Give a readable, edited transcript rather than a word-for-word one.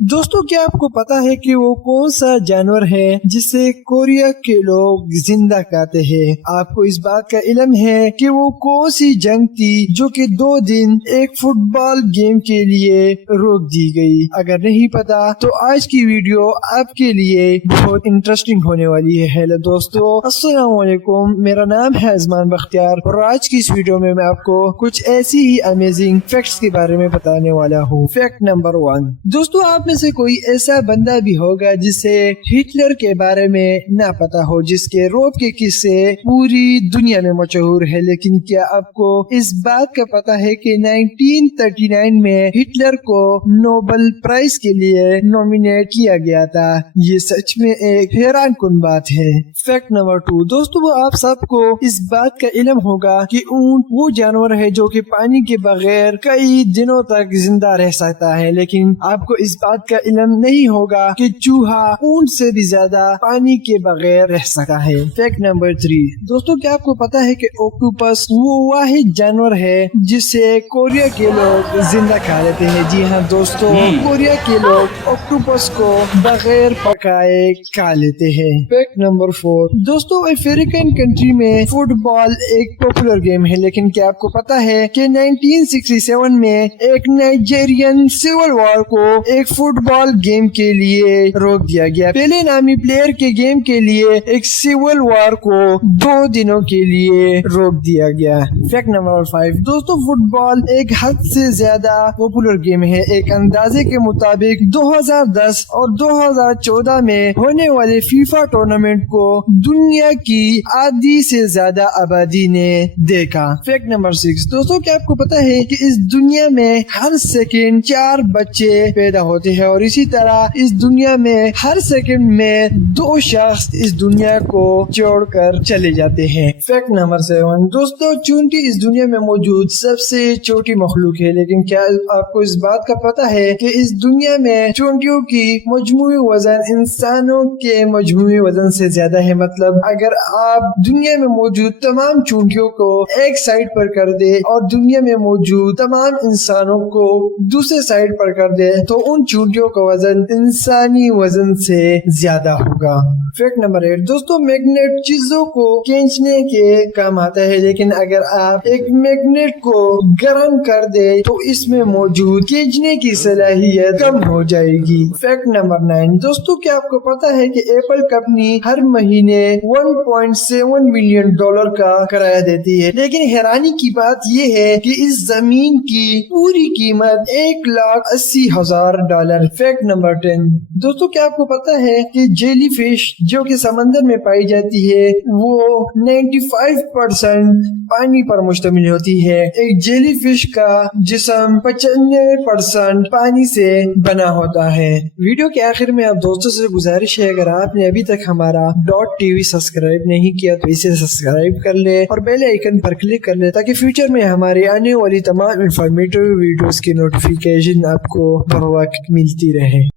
दोस्तों, क्या आपको पता है कि वो कौन सा जानवर है जिसे कोरिया के लोग जिंदा खाते हैं? आपको इस बात का इल्म है कि वो कौन सी जंग थी जो कि 2 दिन एक फुटबॉल गेम के लिए रोक दी गई? अगर नहीं पता तो आज की वीडियो आपके लिए बहुत इंटरेस्टिंग होने वाली है। हेलो दोस्तों, अस्सलाम वालेकुम, मेरा नाम है अजमान बख्तियार और आज की इस वीडियो में मैं आपको कुछ ऐसी ही अमेजिंग फैक्ट्स के बारे में बताने वाला हूँ। फैक्ट नंबर 1, दोस्तों, आप में से कोई ऐसा बंदा भी होगा जिसे हिटलर के बारे में ना पता हो, जिसके रौब के किस्से पूरी दुनिया में मशहूर है। लेकिन क्या आपको इस बात का पता है कि 1939 में हिटलर को नोबेल प्राइज के लिए नॉमिनेट किया गया था? ये सच में एक हैरान कुन बात है। फैक्ट नंबर 2, दोस्तों, आप सबको इस बात का इल्म होगा कि ऊंट वो जानवर है जो कि पानी के बगैर कई दिनों तक जिंदा रह सकता है, लेकिन आपको इस बात का इल्म नहीं होगा कि चूहा ऊंट से भी ज्यादा पानी के बगैर रह सकता है। फैक्ट नंबर 3, दोस्तों, क्या आपको पता है कि ऑक्टोपस वो वाहिद जानवर है जिसे कोरिया के लोग जिंदा खा लेते हैं? जी हाँ दोस्तों, कोरिया के लोग ऑक्टोपस को बगैर पकाए खा लेते हैं। फैक्ट नंबर 4, दोस्तों, अफ्रीकन कंट्री में फुटबॉल एक पॉपुलर गेम है, लेकिन क्या आपको पता है कि 1967 में एक नाइजीरियन सिविल वॉर को एक फुटबॉल गेम के लिए रोक दिया गया। पहले नामी प्लेयर के गेम के लिए एक सिविल वॉर को 2 दिनों के लिए रोक दिया गया। फैक्ट नंबर 5, दोस्तों, फुटबॉल एक हद से ज्यादा पॉपुलर गेम है। एक अंदाजे के मुताबिक 2010 और 2014 में होने वाले फीफा टूर्नामेंट को दुनिया की आधी से ज्यादा आबादी ने देखा। फैक्ट नंबर 6, दोस्तों, क्या आपको पता है कि इस दुनिया में हर सेकंड 4 बच्चे पैदा होते हैं और इसी तरह इस दुनिया में हर सेकंड में 2 शख्स इस दुनिया को छोड़कर चले जाते हैं। फैक्ट नंबर 7, दोस्तों, चूंटी इस दुनिया में मौजूद सबसे छोटी मखलूक है, लेकिन क्या आपको इस बात का पता है कि इस दुनिया में चूंटियों की मजमूई वजन इंसानों के मजमूई वजन से ज्यादा है? मतलब अगर आप दुनिया में मौजूद तमाम चूंटियों को एक साइड पर कर दे और दुनिया में मौजूद तमाम इंसानों को दूसरे साइड पर कर दे तो उन चूंटियों का वजन इंसानी वजन से ज्यादा होगा। फैक्ट नंबर 8, दोस्तों, मैग्नेट चीजों को खींचने के काम आता है, लेकिन अगर आप एक मैग्नेट को गर्म कर दे तो इसमें मौजूद खींचने की सलाहियत कम हो जाएगी। फैक्ट नंबर 9, दोस्तों, क्या आपको पता है कि एप्पल कंपनी हर महीने $1.7 मिलियन का किराया देती है, लेकिन हैरानी की बात यह है कि इस जमीन की पूरी कीमत $1,80,000। फैक्ट नंबर 10, दोस्तों, क्या आपको पता है कि जेली फिश जो कि समंदर में पाई जाती है वो 95% पानी पर मुश्तमिल होती है। एक जेली फिश का जिस्म 95% पानी से बना होता है। वीडियो के आखिर में आप दोस्तों से गुजारिश है, अगर आपने अभी तक हमारा .tv सब्सक्राइब नहीं किया तो इसे सब्सक्राइब कर ले और बेल आइकन पर क्लिक कर ले ताकि फ्यूचर में हमारे आने वाली तमाम इंफॉर्मेटिव वीडियोस की नोटिफिकेशन आपको बर वक्त मिलती रहे।